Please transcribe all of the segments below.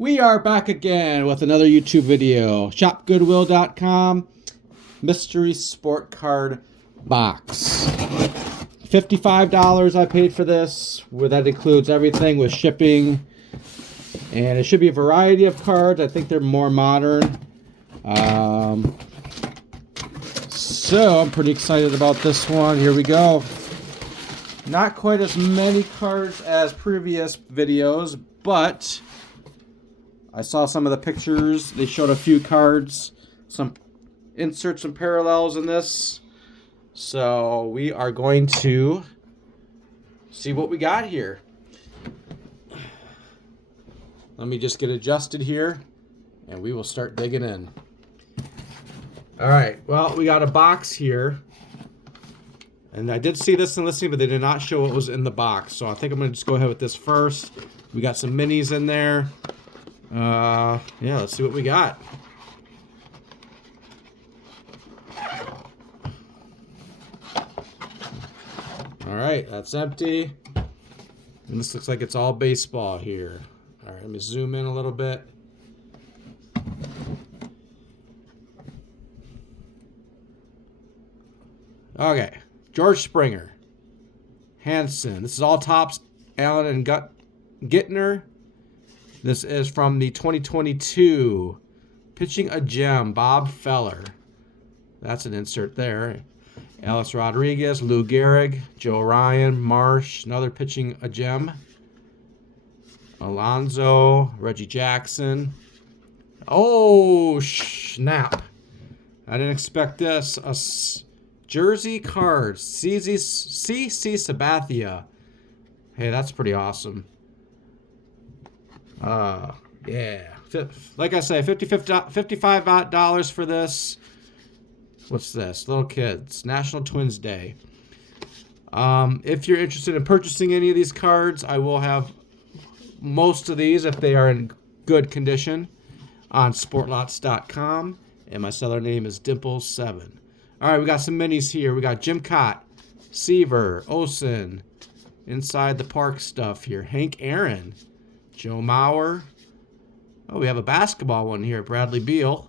We are back again with another YouTube video. ShopGoodwill.com Mystery Sport Card Box. $55 I paid for this. That includes everything with shipping. And it should be a variety of cards. I think they're more modern. So I'm pretty excited about this one. Here we go. Not quite as many cards as previous videos, but I saw some of the pictures. They showed a few cards, some inserts and parallels in this. So we are going to see what we got here. Let me just get adjusted here and we will start digging in. All right, well, we got a box here. And I did see this in listing, but they did not show what was in the box. So I think I'm going to just go ahead with this first. We got some minis in there. Yeah, let's see what we got. All right, that's empty. And this looks like it's all baseball here. All right, let me zoom in a little bit. Okay, George Springer, Hanson. This is all tops, Allen and Gittner. This is from the 2022 Pitching a Gem, Bob Feller. That's an insert there. Alex Rodriguez, Lou Gehrig, Joe Ryan, Marsh, another Pitching a Gem. Alonso, Reggie Jackson. Oh, snap. I didn't expect this. A jersey card, CC Sabathia. Hey, that's pretty awesome. Yeah. Like I say, $55 for this. What's this? Little kids. National Twins Day. If you're interested in purchasing any of these cards, I will have most of these, if they are in good condition, on sportlots.com. And my seller name is Dimples7. All right, we got some minis here. We got Jim Cott, Seaver, Olsen, Inside the Park stuff here. Hank Aaron, Joe Mauer. Oh, we have a basketball one here. Bradley Beal.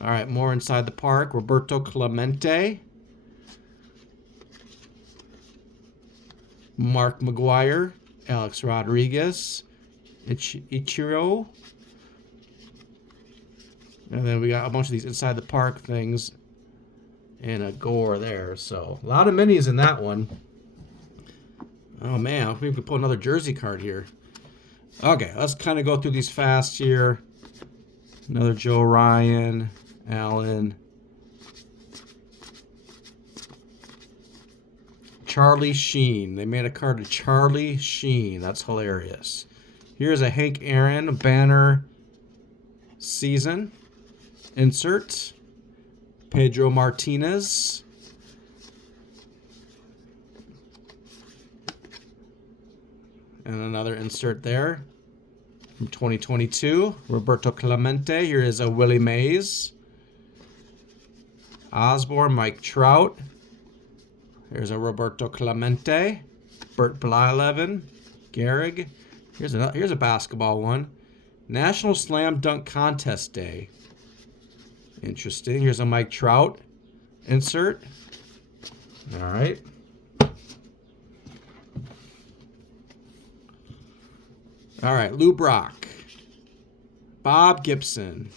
All right, more Inside the Park. Roberto Clemente. Mark McGuire. Alex Rodriguez. Ichiro. And then we got a bunch of these Inside the Park things. And a Gore there. So, a lot of minis in that one. Oh, man. We could put another jersey card here. Okay, let's kind of go through these fast here. Another Joe Ryan, Allen. Charlie Sheen. They made a card of Charlie Sheen. That's hilarious. Here's a Hank Aaron banner season insert. Pedro Martinez. And another insert there from 2022. Roberto Clemente. Here is a Willie Mays. Osborne, Mike Trout. Here's a Roberto Clemente. Bert Blyleven. Gehrig. Here's a basketball one. National Slam Dunk Contest Day. Interesting. Here's a Mike Trout insert. All right. All right, Lou Brock. Bob Gibson.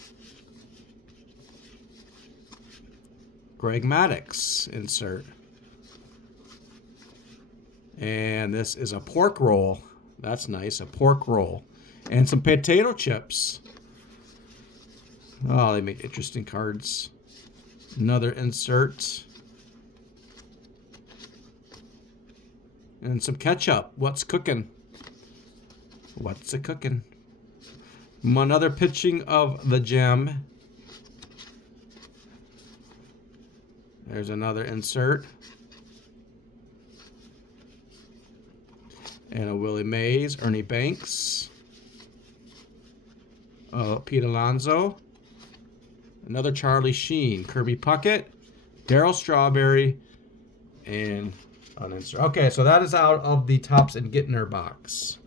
Greg Maddux insert. And this is a pork roll. That's nice, a pork roll. And some potato chips. Oh, they make interesting cards. Another insert. And some ketchup. What's cooking? What's a cooking? Another Pitching of the Gem. There's another insert. And a Willie Mays, Ernie Banks. Pete Alonso. Another Charlie Sheen, Kirby Puckett, Darryl Strawberry, and an insert. Okay, so that is out of the Tops and Gittner box.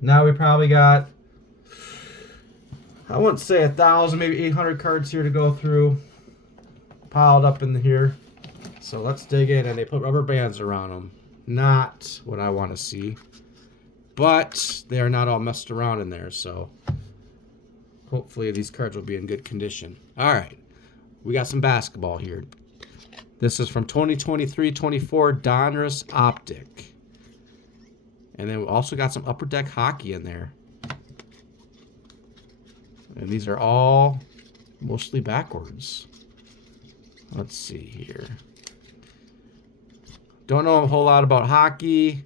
Now we probably got I wouldn't say 1,000, maybe 800 cards here to go through. Piled up in here. So let's dig in, and they put rubber bands around them. Not what I want to see. But they are not all messed around in there, so hopefully these cards will be in good condition. All right. We got some basketball here. This is from 2023-24 Donruss Optic. And then we also got some Upper Deck hockey in there. And these are all mostly backwards. Let's see here. Don't know a whole lot about hockey,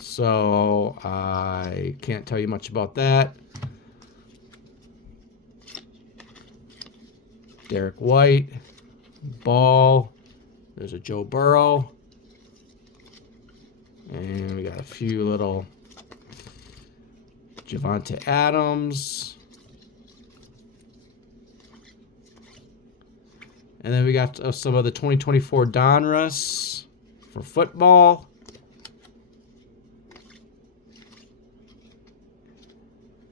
so I can't tell you much about that. Derek White, Ball. There's a Joe Burrow. And we got a few little Javonte Adams. And then we got some of the 2024 Donruss for football.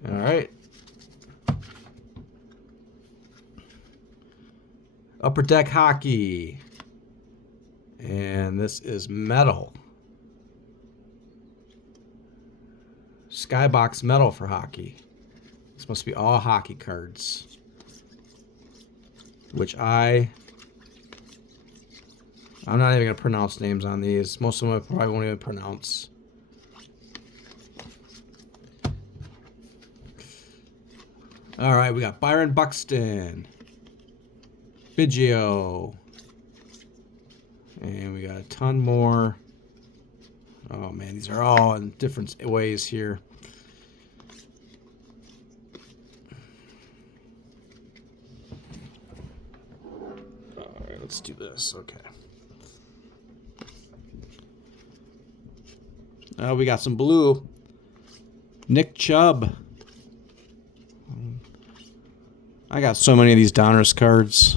All right. Upper Deck hockey. And this is metal. Skybox metal for hockey. This must be all hockey cards. Which I'm not even going to pronounce names on these. Most of them I probably won't even pronounce. All right, we got Byron Buxton. Biggio. And we got a ton more. Oh, man, these are all in different ways here. All right, let's do this. Okay. We got some blue. Nick Chubb. I got so many of these Donruss cards.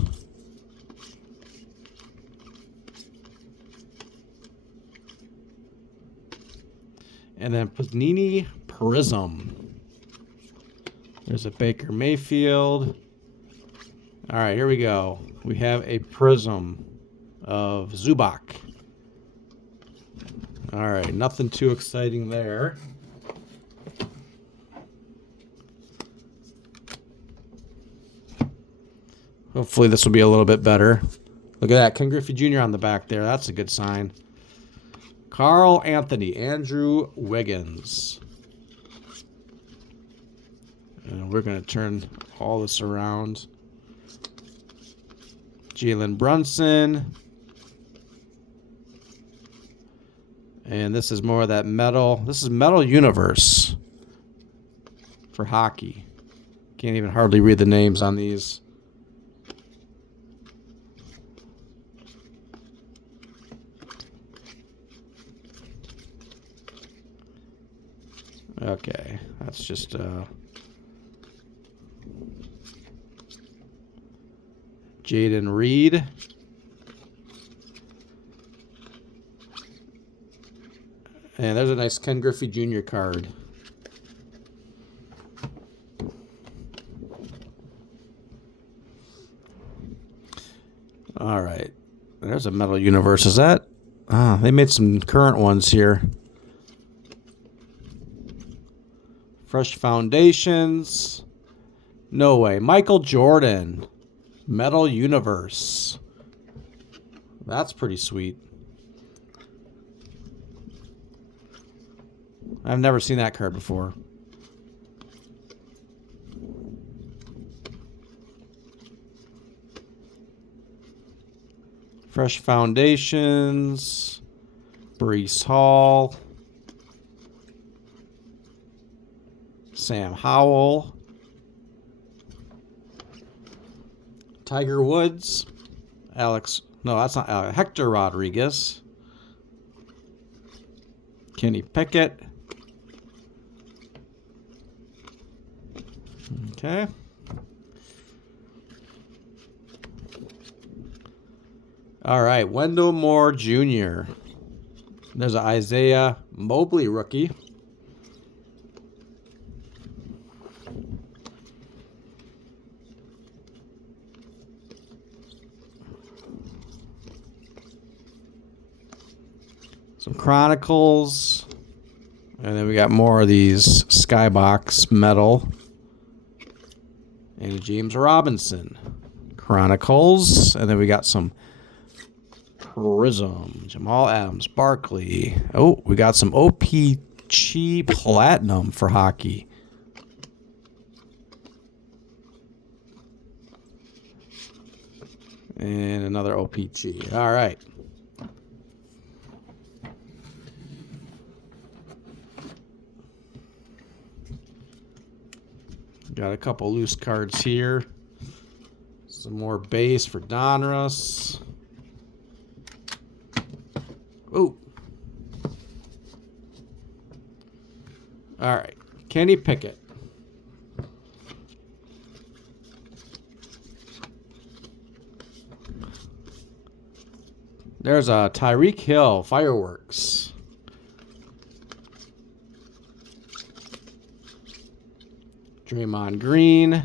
And then Panini Prism. There's a Baker Mayfield. All right, here we go. We have a Prism of Zubac. All right, nothing too exciting there. Hopefully this will be a little bit better. Look at that, Ken Griffey Jr. on the back there. That's a good sign. Carl Anthony, Andrew Wiggins. And we're going to turn all this around. Jalen Brunson. And this is more of that metal. This is Metal Universe for hockey. Can't even hardly read the names on these. Okay, that's just Jaden Reed. And there's a nice Ken Griffey Jr. card. All right. There's a Metal Universe. Is that? They made some current ones here. Fresh Foundations. No way. Michael Jordan. Metal Universe. That's pretty sweet. I've never seen that card before. Fresh Foundations. Breece Hall. Sam Howell. Tiger Woods. No, that's not Alex. Hector Rodriguez. Kenny Pickett. Okay. All right, Wendell Moore Jr. There's an Isaiah Mobley rookie. Some Chronicles. And then we got more of these Skybox metal. And James Robinson. Chronicles. And then we got some Prism. Jamal Adams. Barkley. Oh, we got some OPG Platinum for hockey. And another OPG. All right. Got a couple loose cards here. Some more base for Donruss. Oh. All right. Kenny Pickett. There's a Tyreek Hill Fireworks. Draymond Green. I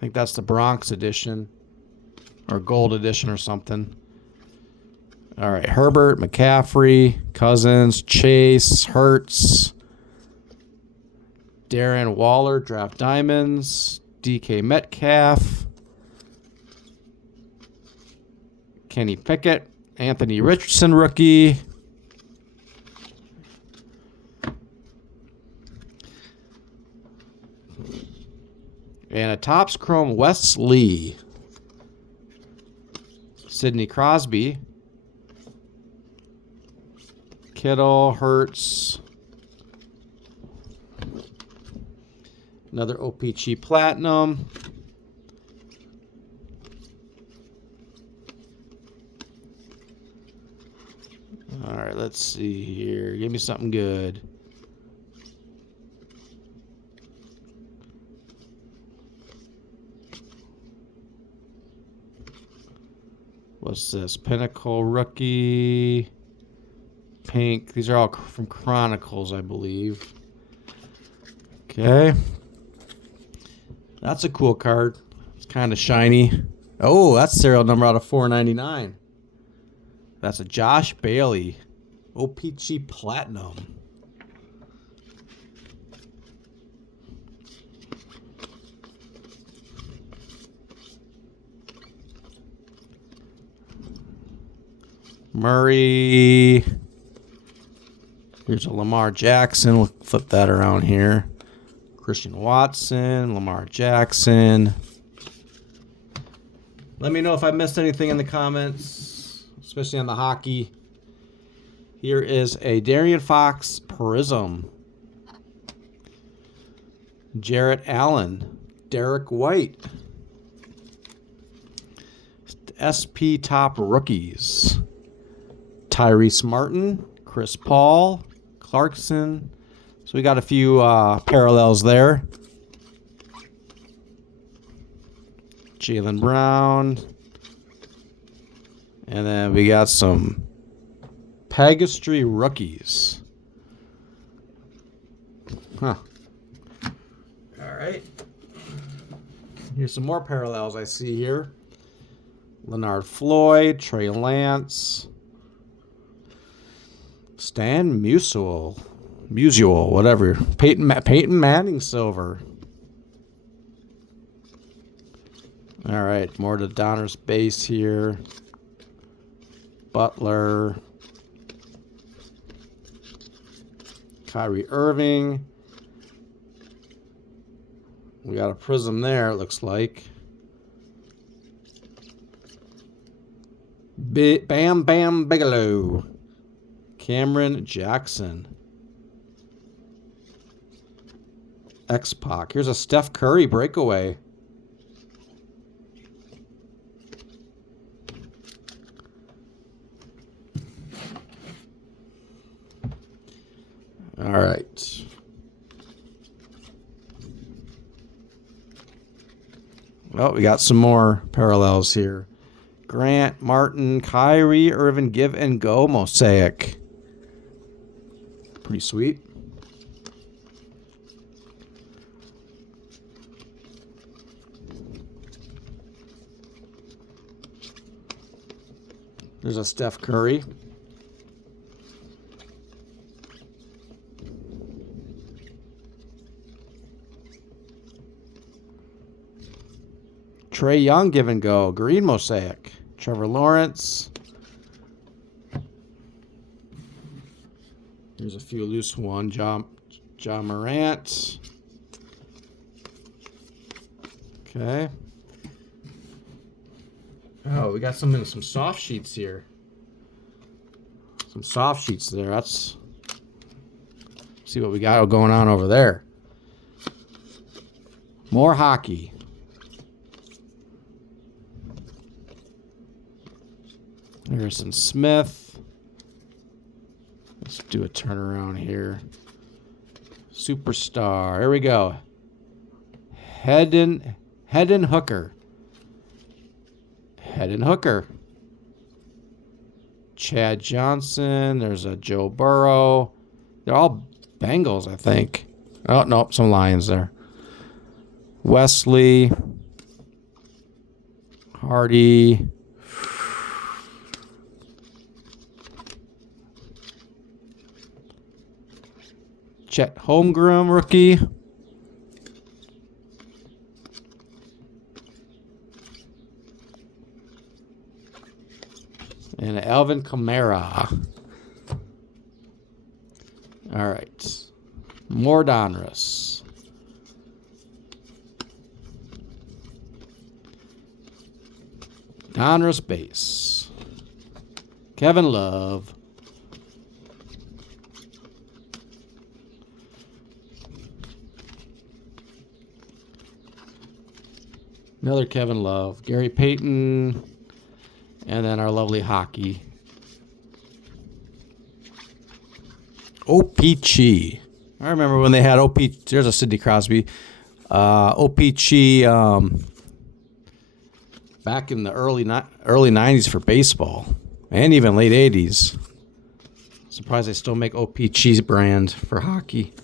think that's the Bronx edition. Or gold edition or something. All right. Herbert, McCaffrey, Cousins, Chase, Hurts. Darren Waller, Draft Diamonds. DK Metcalf. Kenny Pickett. Anthony Richardson, rookie. And a Topps Chrome Wes Lee. Sidney Crosby. Kittle, Hurts. Another OPG Platinum. All right, let's see here. Give me something good. What's this? Pinnacle rookie. Pink. These are all from Chronicles, I believe. Okay. That's a cool card. It's kind of shiny. Oh, that's serial number out of 499. That's a Josh Bailey. OPG Platinum. Murray. Here's a Lamar Jackson. We'll flip that around here. Christian Watson, Lamar Jackson. Let me know if I missed anything in the comments, especially on the hockey. Here is a Darian Fox Prism. Jarrett Allen. Derek White. SP Top Rookies. Tyrese Martin, Chris Paul, Clarkson. So we got a few parallels there. Jaylen Brown. And then we got some Pagastry rookies. Huh. All right. Here's some more parallels I see here. Leonard Floyd, Trey Lance. Stan Musial, whatever. Peyton Manning silver. All right, more to Donner's base here. Butler. Kyrie Irving. We got a prism there, it looks like. Bam Bam Bigelow. Cameron Jackson. X-Pac. Here's a Steph Curry breakaway. All right. Well, we got some more parallels here. Grant, Martin, Kyrie, Irvin, Give and Go Mosaic. Pretty sweet. There's a Steph Curry. Trey Young give and go. Green mosaic. Trevor Lawrence. There's a few loose ones. John Morant. Okay. Oh, we got some soft sheets here. Some soft sheets there. Let's see what we got going on over there. More hockey. Harrison Smith. Let's do a turnaround here. Superstar. Here we go. Hedden Hooker. Hedden Hooker. Chad Johnson. There's a Joe Burrow. They're all Bengals, I think. Oh, no, some Lions there. Wesley. Hardy. Chet Holmgren, rookie. And Alvin Kamara. All right. More Donruss. Donruss base. Kevin Love. Another Kevin Love. Gary Payton. And then our lovely hockey. OPC. I remember when they had OPC. There's a Sidney Crosby. OPC back in the early 90s for baseball. And even late 80s. Surprised they still make OPC's brand for hockey.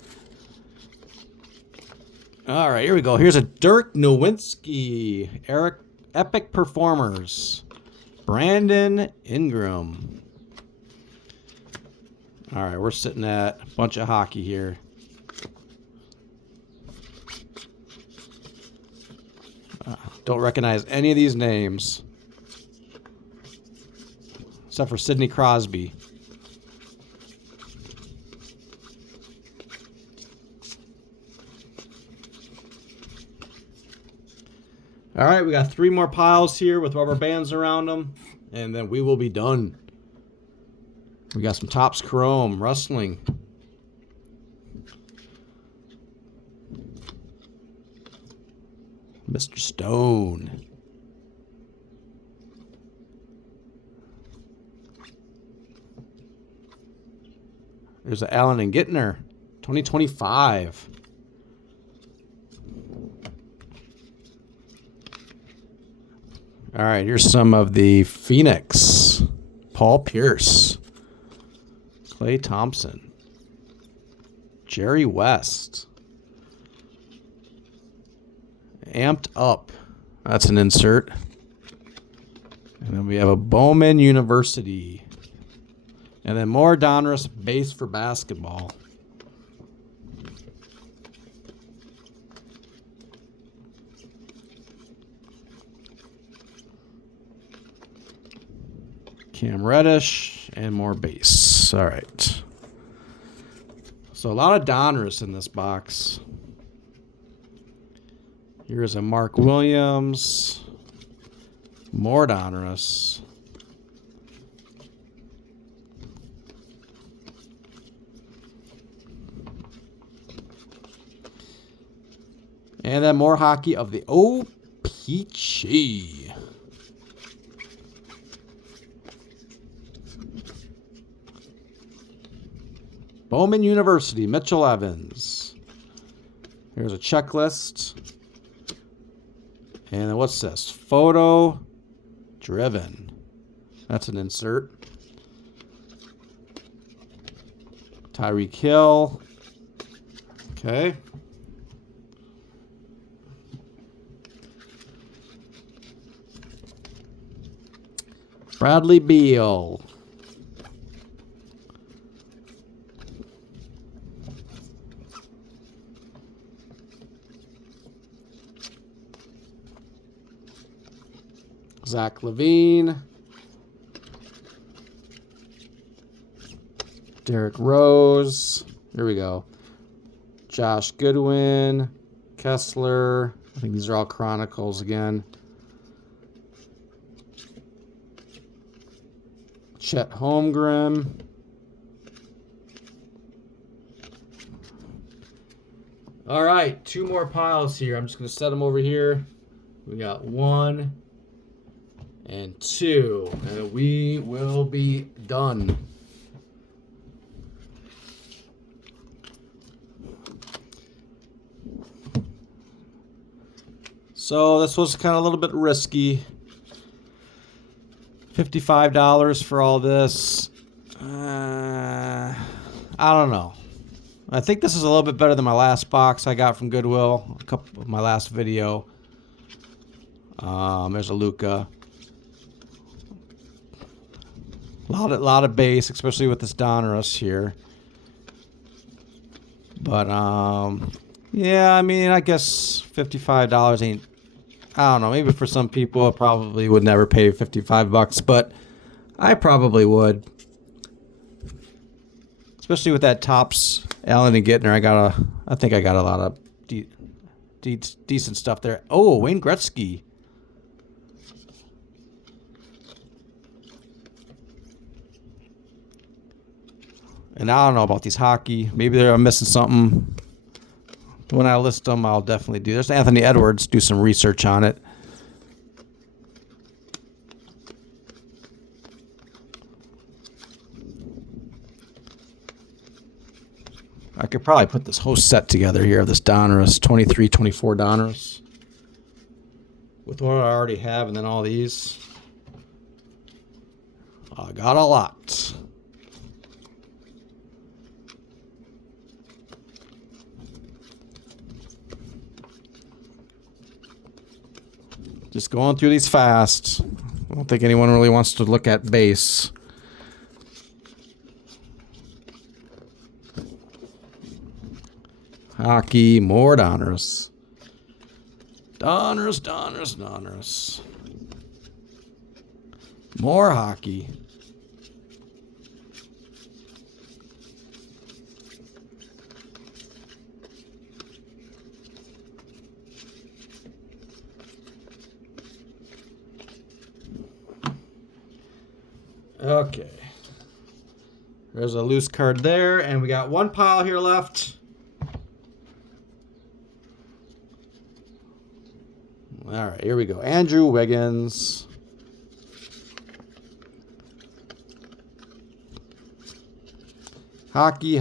All right, here we go. Here's a Dirk Nowitzki. Epic Performers. Brandon Ingram. All right, we're sitting at a bunch of hockey here. Don't recognize any of these names. Except for Sidney Crosby. All right, we got 3 more piles here with rubber bands around them, and then we will be done. We got some Topps Chrome, Wrestling. Mr. Stone. There's an Allen and Gittner, 2025. All right, here's some of the Phoenix. Paul Pierce. Clay Thompson. Jerry West. Amped Up. That's an insert. And then we have a Bowman University. And then more Donruss base for basketball. Cam Reddish and more base. All right. So a lot of Donruss in this box. Here's a Mark Williams. More Donruss. And then more hockey of the OPC. Bowman University, Mitchell Evans. Here's a checklist. And then what's this? Photo driven. That's an insert. Tyreek Hill. Okay. Bradley Beal. Zach Levine. Derek Rose. Here we go. Josh Goodwin. Kessler. I think these are all Chronicles again. Chet Holmgren. All right, 2 more piles here. I'm just going to set them over here. We got 1 and 2, and we will be done. So this was kind of a little bit risky. $55 for all this. I don't know. I think this is a little bit better than my last box I got from Goodwill. A couple of my last video. There's a Luka. Lot of base, especially with this Donruss here. But yeah, I mean, I guess $55 ain't. I don't know. Maybe for some people, I probably would never pay $55, but I probably would. Especially with that Topps Allen and Gittner, I think I got a lot of decent stuff there. Oh, Wayne Gretzky. And I don't know about these hockey. Maybe I'm missing something. When I list them, I'll definitely do. There's Anthony Edwards. Do some research on it. I could probably put this whole set together here of this Donruss, 23, 24 Donruss. With what I already have and then all these. I got a lot. Just going through these fast. I don't think anyone really wants to look at base. Hockey, more Donruss. Donruss. More hockey. Okay. There's a loose card there, and we got 1 pile here left. All right, here we go. Andrew Wiggins. Hockey.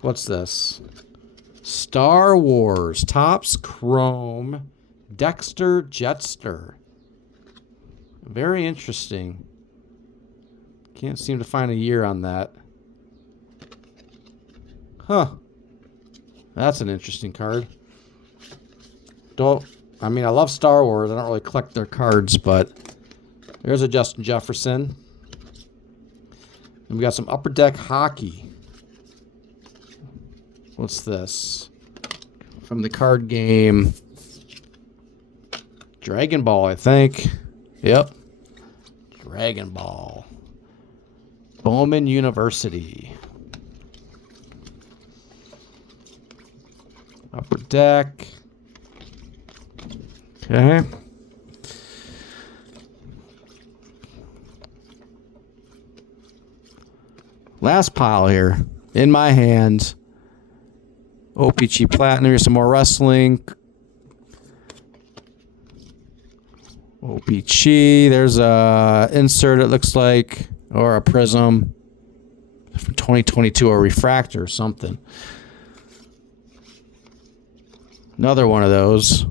What's this? Star Wars. Topps Chrome. Dexter Jetster. Very interesting. Can't seem to find a year on that. Huh. That's an interesting card. I mean, I love Star Wars. I don't really collect their cards, but there's a Justin Jefferson. And we got some Upper Deck hockey. What's this? From the card game. Dragon Ball, I think. Yep. Dragon Ball. Bowman University. Upper Deck. Okay. Last pile here. In my hand. OPG Platinum. Here's some more wrestling. OPG. There's a insert, it looks like, or a prism from 2022, a refractor or something. Another one of those.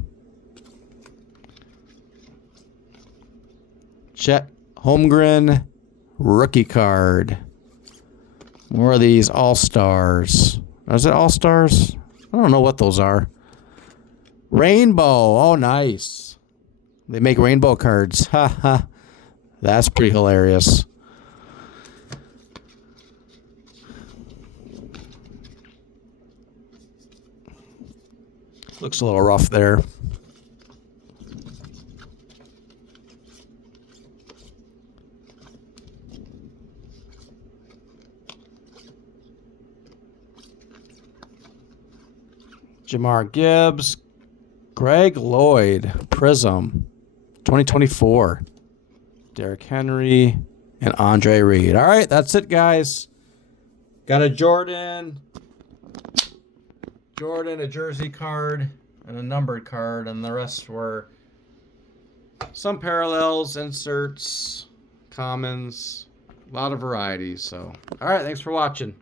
Chet Holmgren rookie card. More of these All-Stars. Is it All-Stars? I don't know what those are. Rainbow. Oh, nice. They make rainbow cards. Ha ha. That's pretty hilarious. Looks a little rough there. Jamar Gibbs, Greg Lloyd, Prism, 2024. Derrick Henry, and Andre Reed. All right, that's it, guys. Got a Jordan, a jersey card, and a numbered card, and the rest were some parallels, inserts, commons, a lot of varieties. So, all right, thanks for watching.